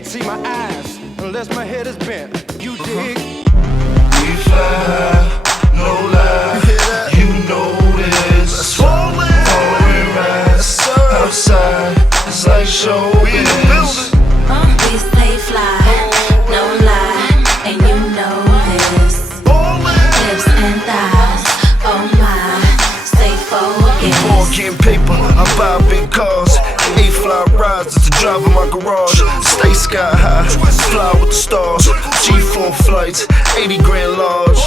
can't see my eyes unless my head is bent. You dig? We fly, no lie. You know this. Falling rise outside. It's like showbiz. We stay fly, no lie, and you know this. Hips and thighs, oh my, stay focused. Ball getting paper, I buy big cars. 8 fly rides to drive in my garage. Stay sky high, fly with the stars. G4 flights, 80 grand large.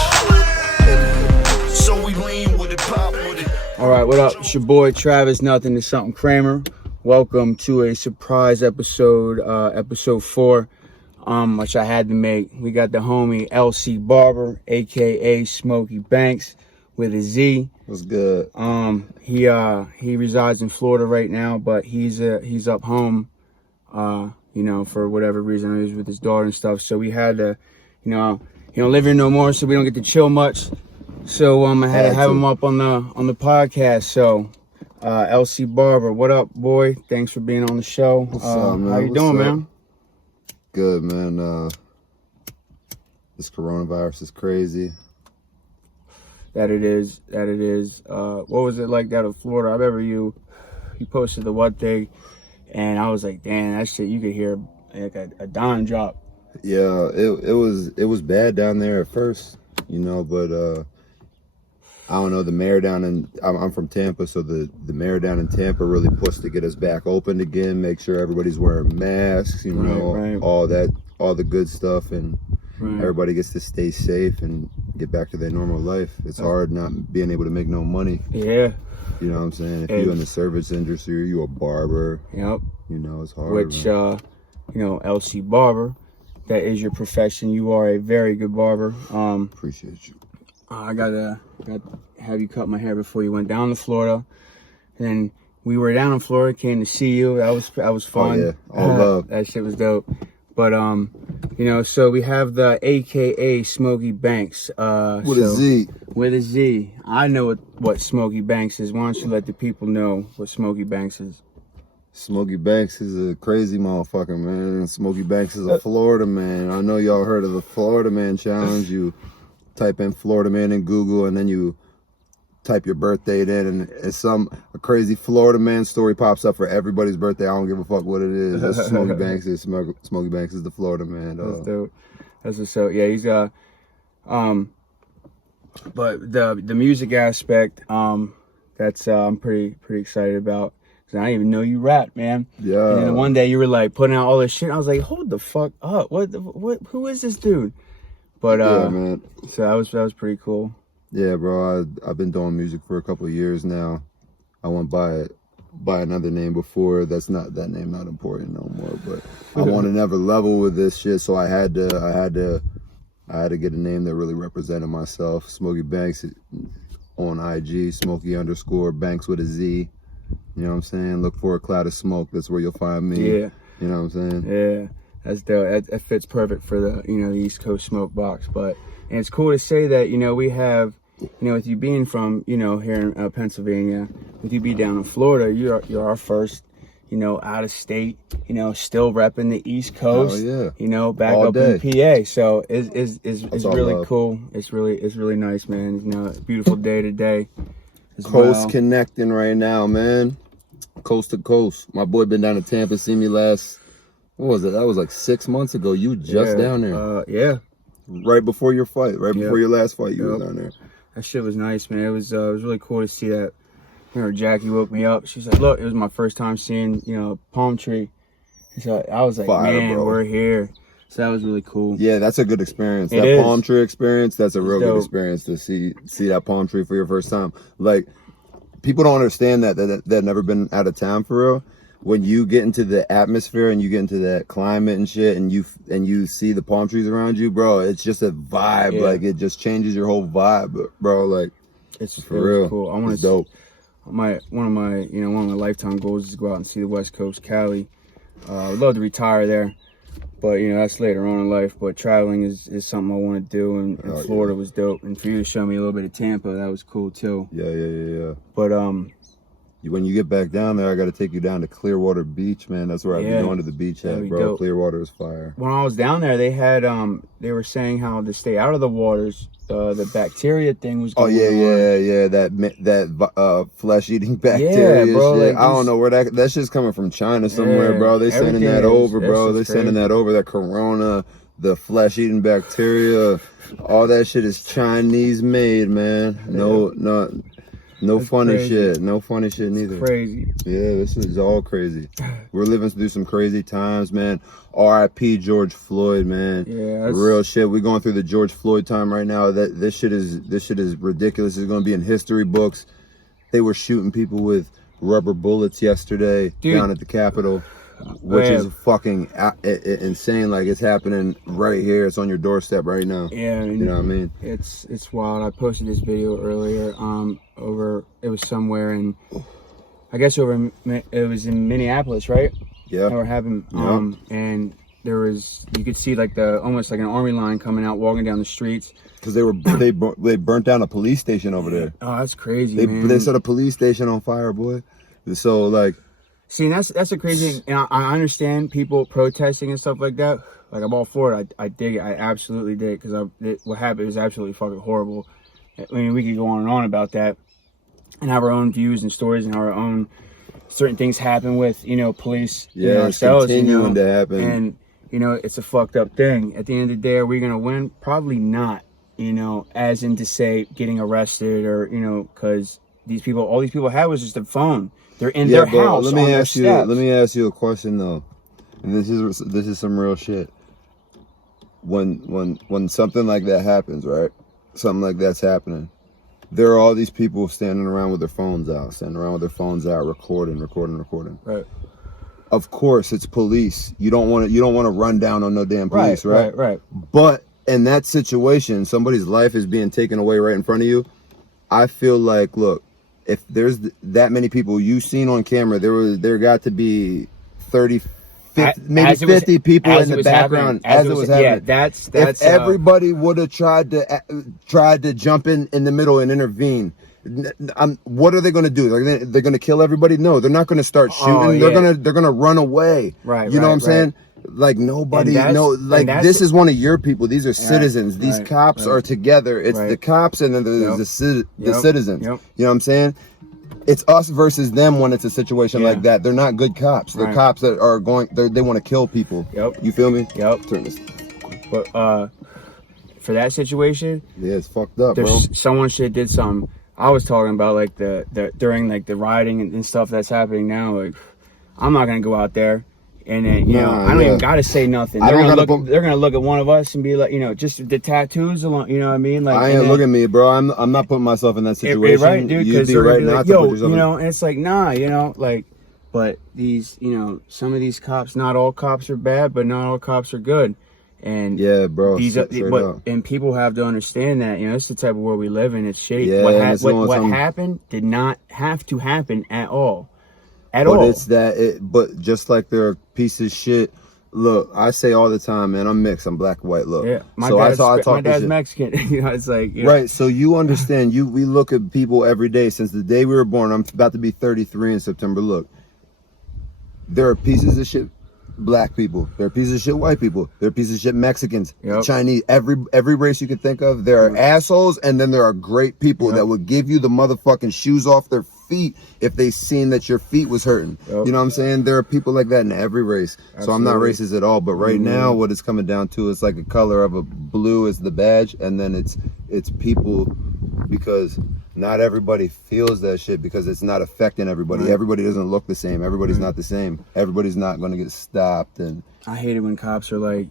So we lean with it, pop with it. All right, what up? It's your boy Travis, Nothing to Something Kramer. Welcome to a surprise episode, episode 4, which I had to make. We got the homie LC Barber, aka Smokey Bankz, with a Z. What's good? He resides in Florida right now, but he's up home, for whatever reason. He's with his daughter and stuff. So we had to, he don't live here no more, so we don't get to chill much. So I had to have him up on the podcast. So LC Barber, what up, boy? Thanks for being on the show. What's up, man? How you doing, man? Good, man. This coronavirus is crazy. That it is. What was it like down in Florida? I remember you posted the one thing, and I was like, damn, that shit, you could hear like a dime drop. Yeah, it was bad down there at first, but I don't know, the mayor down in, I'm from Tampa, so the mayor down in Tampa really pushed to get us back open again, make sure everybody's wearing masks, right. all the good stuff, and Right. everybody gets to stay safe and get back to their normal life. It's hard not being able to make no money. Yeah. You know what I'm saying? If you're in the service industry, you're a barber. Yep. It's hard. Which, LC Barber, that is your profession. You are a very good barber. Appreciate you. I got to have you cut my hair before you went down to Florida. And then we were down in Florida, came to see you. That was fun. Oh, yeah. All love. That shit was dope. But, so we have the AKA Smokey Bankz. With a Z. With a Z. I know what Smokey Bankz is. Why don't you let the people know what Smokey Bankz is? Smokey Bankz is a crazy motherfucker, man. Smokey Bankz is a Florida man. I know y'all heard of the Florida Man Challenge. You type in Florida Man in Google, and then you type your birth date in, and it's a crazy Florida man story pops up for everybody's birthday. I don't give a fuck what it is. That's what Smokey Bankz is. Smokey Bankz is the Florida man. That's dope. That's what's up. Yeah, he's got, but the music aspect, that's I'm pretty excited about. Cause I didn't even know you rap, man. Yeah. And then one day you were like putting out all this shit. I was like, hold the fuck up. What? Who is this dude? But yeah, man. So that was pretty cool. Yeah, bro. I've been doing music for a couple of years now. I went by another name before. That name not important no more. But I want to never level with this shit, so I had to get a name that really represented myself. Smokey Bankz on IG, Smokey_Bankz with a Z. You know what I'm saying? Look for a cloud of smoke. That's where you'll find me. Yeah. You know what I'm saying? Yeah. That's dope. That fits perfect for the the East Coast SmokeBox. And it's cool to say that we have. With you being from, here in Pennsylvania, with you being down in Florida, you're our first, out of state, still repping the East Coast, yeah. Back all up day. in PA. So it's really love. cool. It's really nice, man. It's a beautiful day today. Coast connecting right now, man. Coast to coast. My boy been down to Tampa, see me last, what was it? That was like 6 months ago. You just down there. Yeah. Right before your fight, before your last fight, you was down there. That shit was nice, man. It was really cool to see that. Jackie woke me up. She's like, look, it was my first time seeing, a palm tree. So I was like, Fire, man, bro. we're here. So that was really cool. Yeah, that's a good experience. It That is. palm tree experience, that's a real dope. good experience to see that palm tree for your first time. Like, people don't understand that never been out of town for real. When you get into the atmosphere and you get into that climate and shit, and you see the palm trees around you, bro, it's just a vibe. Yeah. Like, it just changes your whole vibe, bro. Like, It's for real. Cool. It's dope. One of my lifetime goals is to go out and see the West Coast, Cali. I'd love to retire there, but that's later on in life. But traveling is something I want to do, and Florida was dope. And for you to show me a little bit of Tampa, that was cool too. Yeah. But when you get back down there, I got to take you down to Clearwater Beach, man. That's where I've been going to the beach at, bro. Dope. Clearwater is fire. When I was down there, they had they were saying how to stay out of the waters. The bacteria thing was going on. Yeah. That flesh-eating bacteria. Yeah, bro. Shit. Like I don't know where that shit's coming from. China somewhere, bro. They sending that over, bro. They sending that over. That corona, the flesh-eating bacteria, all that shit is Chinese made, man. No funny shit. No funny shit neither. Crazy. Yeah, this is all crazy. We're living through some crazy times, man. R.I.P. George Floyd, man. Yeah, real shit. We're going through the George Floyd time right now. This shit is ridiculous. It's gonna be in history books. They were shooting people with rubber bullets yesterday down at the Capitol, which is fucking insane. Like, it's happening right here. It's on your doorstep right now. Yeah, you know what I mean. It's wild. I posted this video earlier. It was somewhere in, I guess it was in Minneapolis, right? Yeah. Or happened. And there was, you could see like almost like an army line coming out, walking down the streets. Because they burnt down a police station over there. Oh, that's crazy, man. They set a police station on fire, boy. So like, see, that's a crazy thing. And I understand people protesting and stuff like that. Like, I'm all for it. I dig it. I absolutely dig it, because what happened was absolutely fucking horrible. I mean, we could go on and on about that and have our own views and stories and our own certain things happen with, police. Yeah, ourselves, continuing to happen. And, it's a fucked up thing. At the end of the day, are we going to win? Probably not, as in to say getting arrested or, because all these people had was just a phone. They're in their house. Let me ask you a question though, and this is some real shit. When something like that happens, right? Something like that's happening. There are all these people standing around with their phones out, recording. Right. Of course, it's police. You don't want to run down on no damn police, right? Right. But in that situation, somebody's life is being taken away right in front of you. I feel like, look, if there's that many people you've seen on camera, there got to be 30, 50, maybe 50 people in the background as it was happening. Yeah, that's if everybody would have tried to jump in the middle and intervene, what are they going to do? They're going to kill everybody? No, they're not going to start shooting. They're going to run away. Right. You know what I'm saying? Like, nobody this is one of your people. These are citizens. These cops are together. It's the cops and then there's the citizens. Yep. You know what I'm saying? It's us versus them when it's a situation like that. They're not good cops. They're cops that are they want to kill people. Yep. You feel me? Yep. Turn this. But for that situation, yeah, it's fucked up, bro. Someone should have did something. I was talking about like during like the rioting and stuff that's happening now. Like, I'm not gonna go out there. And then, I don't even gotta say nothing. They're gonna look at one of us and be like, just the tattoos alone. You know what I mean? Like, look at me, bro. I'm not putting myself in that situation. Right, dude? You'd be right not to put yourself in. And it's like, nah, like, but these, some of these cops. Not all cops are bad, but not all cops are good. And yeah, bro. And people have to understand that. It's the type of world we live in. It's shitty. Yeah, what happened did not have to happen at all. But just like there are pieces of shit. Look, I say all the time, man, I'm mixed. I'm black and white. Look, yeah, my dad's Mexican. It's like, right. So you understand? We look at people every day since the day we were born. I'm about to be 33 in September. Look, there are pieces of shit black people. There are pieces of shit white people. There are pieces of shit Mexicans, Chinese. Every race you can think of. There are assholes, and then there are great people that would give you the motherfucking shoes off their feet if they seen that your feet was hurting. You know what I'm saying? There are people like that in every race. Absolutely. So I'm not racist at all, but right now what it's coming down to is like a color of a blue is the badge, and then it's people, because not everybody feels that shit, because it's not affecting everybody. Everybody doesn't look the same. Everybody's not the same. Everybody's not going to get stopped. And I hate it when cops are like,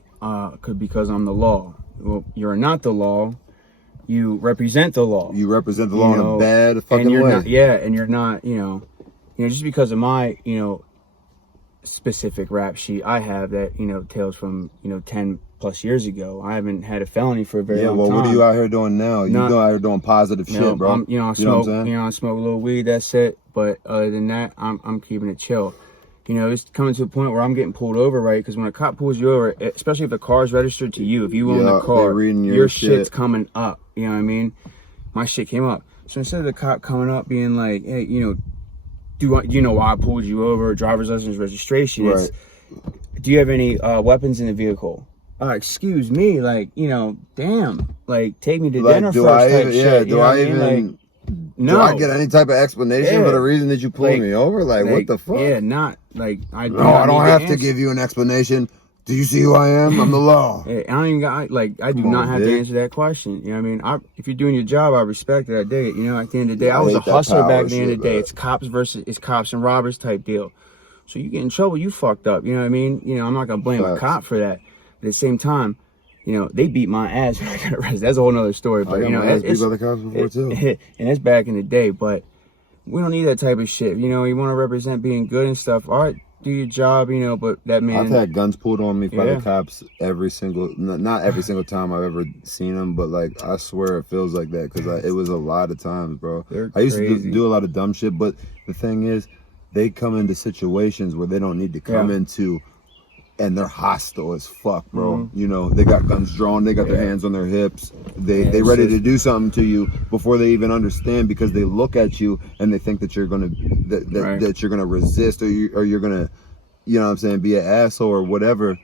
because I'm the law. Well, you're not the law. You represent the law. You represent the law in a bad fucking way. And you're not, just because of my, specific rap sheet I have that, tales from, 10 plus years ago. I haven't had a felony for a very long time. Yeah, well, what are you out here doing now? You're out here doing positive shit, bro. I smoke a little weed, that's it. But other than that, I'm keeping it chill. It's coming to a point where I'm getting pulled over, right? Because when a cop pulls you over, especially if the car's registered to you, if you own the car, your shit's coming up. You know what I mean? My shit came up. So instead of the cop coming up being like, hey, do you know why I pulled you over? Driver's license, registration. Right. Do you have any weapons in the vehicle? Excuse me, like, you know, damn, like, take me to dinner do first I type even, shit. do I even, like, do I get any type of explanation for the reason that you pulled me over? Like, what the fuck? Yeah, not, like, I don't have to give you an explanation. Do you see who I am? I'm the law. I don't even got, like, I do not have to answer that question. You know what I mean? if you're doing your job, I respect it. I dig it. You know, at the end of the day, I was a hustler back at the end of the day. It's cops and robbers type deal. So you get in trouble, you fucked up. You know what I mean? You know, I'm not going to blame a cop for that. But at the same time, you know, they beat my ass when I got arrested. That's a whole nother story. But, you know, it's by the cops before too. And it's back in the day. But we don't need that type of shit. You know, you want to represent being good and stuff. All right, do your job, you know, but that man... I've had guns pulled on me by the cops not every single time I've ever seen them, but, like, I swear it feels like that because it was a lot of times, bro. They're I used crazy. to do a lot of dumb shit, but the thing is, they come into situations where they don't need to come into, and they're hostile as fuck, bro. Mm-hmm. You know, they got guns drawn, they got their hands on their hips, they ready to do something to you before they even understand, because they look at you and they think that you're gonna that you're gonna resist, or you're gonna, you know what I'm saying, be an asshole or whatever.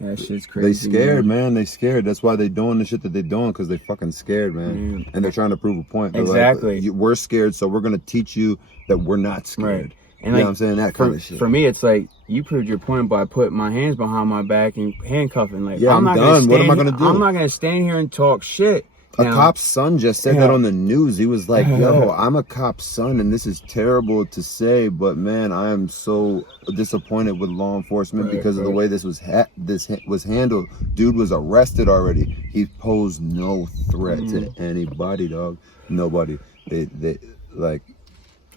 That shit's crazy. They scared, man. They scared. That's why they doing the shit that they doing, because they fucking scared, man. And they're trying to prove a point. They're Exactly. like, we're scared, so we're gonna teach you that we're not scared. Right. And you like, know what I'm saying? That kind of shit. For me, it's like, you proved your point by putting my hands behind my back and handcuffing. Like, I'm not done. What am I gonna do? I'm not gonna stand here and talk shit. A cop's son just said that on the news. He was like, yo, I'm a cop's son, and this is terrible to say, but man, I am so disappointed with law enforcement because of the way this was handled. Dude was arrested already. He posed no threat to anybody, dog. Nobody. They like,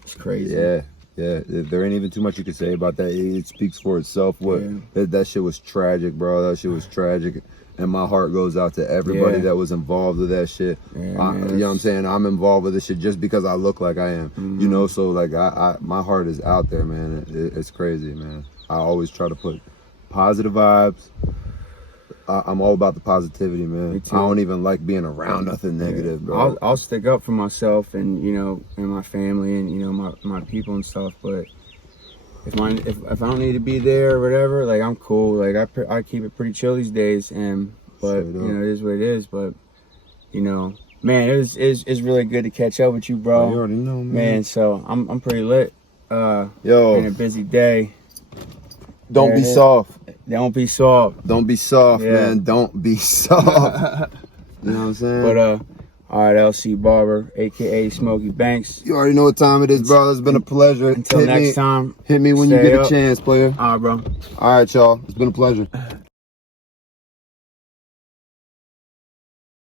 it's crazy. Yeah. There ain't even too much you can say about that. It speaks for itself. That shit was tragic, bro. That shit was tragic. And my heart goes out to everybody that was involved with that shit. You know what I'm saying? I'm involved with this shit just because I look like I am. You know, so like my heart is out there, man. It's crazy, man. I always try to put positive vibes. I'm all about the positivity, man. I don't even like being around nothing negative, bro. I'll stick up for myself and, you know, and my family and, you know, my people and stuff. But if I don't need to be there or whatever, like, I'm cool. Like, I keep it pretty chill these days. But you know, it is what it is. But, you know, man, it's really good to catch up with you, bro. You already know, man. So I'm pretty lit. Yo, been a busy day. Don't be soft. Don't be soft. Don't be soft, man. Don't be soft. You know what I'm saying? But all right, LC Barber, aka Smokey Bankz. You already know what time it is, bro. It's been a pleasure. Until next time. Hit me when you get a chance, player. All right, bro. All right, y'all. It's been a pleasure.